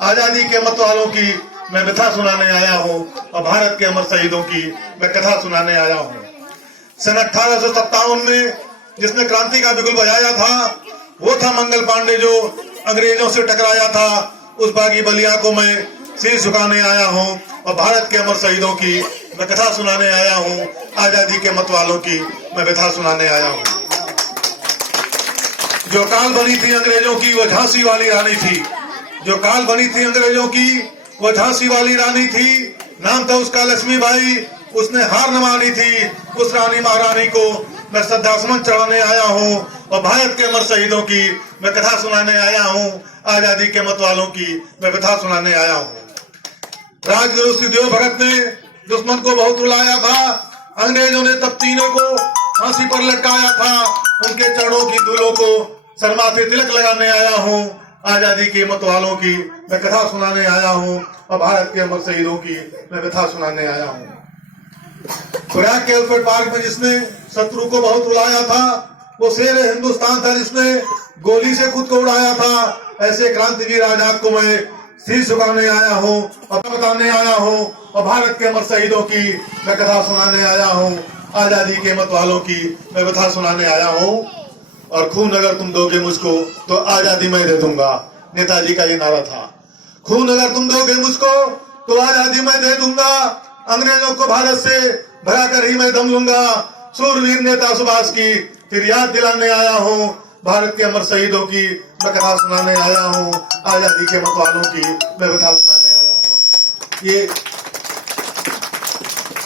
आजादी के अमृत वालों की मैं व्यथा सुनाने आया हूँ और भारत के अमर शहीदों की मैं कथा सुनाने आया हूँ। सन 1857 में जिसने क्रांति का बिगुल बजाया था वो था मंगल पांडे, जो अंग्रेजों से टकराया था। उस बागी बलिया को मैं सिर झुकाने आया हूँ और भारत के अमर शहीदों की मैं कथा सुनाने आया हूँ। आजादी के मत वालों की मैं व्यथा सुनाने आया हूँ। जो काल बनी थी अंग्रेजों की वो झांसी वाली रानी थी। जो काल बनी थी अंग्रेजों की वो झांसी वाली रानी थी। नाम था उसका लक्ष्मीबाई। उसने हार न मानी थी। उस रानी महारानी को मैं श्रद्धासुमन चढ़ाने आया हूँ और भारत के अमर शहीदों की मैं कथा सुनाने आया हूँ। आजादी के मत वालों की मैं व्यथा सुनाने आया हूँ। राजगुरु श्रीदेव भगत ने दुश्मन को बहुत रुलाया था। अंग्रेजों ने तब तीनों को फांसी पर लटकाया था। उनके चरणों की धूलों को सरमाथे तिलक लगाने आया हूँ। आजादी के मत वालों की मैं कथा सुनाने आया हूँ और भारत के अमर शहीदों की मैं व्यथा सुनाने आया हूँ। प्रयाग के एल्फ्रेड पार्क में जिसने शत्रु को बहुत रुलाया था वो शेर हिंदुस्तान था, जिसने गोली से खुद को उड़ाया था। ऐसे क्रांतिवीर आजाद को मैं सिर झुकाने आया हूँ और बताने आया हूँ और भारत के अमर शहीदों की मैं कथा सुनाने आया हूँ। आजादी के मत वालों की मैं व्यथा सुनाने आया हूँ। और खून अगर तुम दोगे मुझको तो आजादी मैं दे दूंगा, नेताजी का ये नारा था। खून अगर तुम दोगे मुझको तो आजादी मैं दे दूंगा। अंग्रेजों को भारत से भगा कर ही मैं दम लूंगा। सूरवीर नेता सुभाष की फिर याद दिलाने आया हूँ। भारत के अमर शहीदों की मैं कथा सुनाने आया हूँ। आजादी के मत वालों की मैं व्यथा सुनाने आया हूँ। ये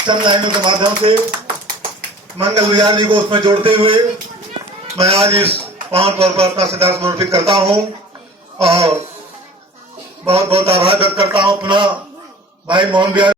चंद लाइनों के माध्यम से मंगल विहार जी को उसमें जोड़ते हुए मैं आज इस पावन पर्व पर अपना श्रद्धा समर्पित करता हूँ और बहुत बहुत आभार व्यक्त करता हूँ पुनः भाई मोहन बिहारी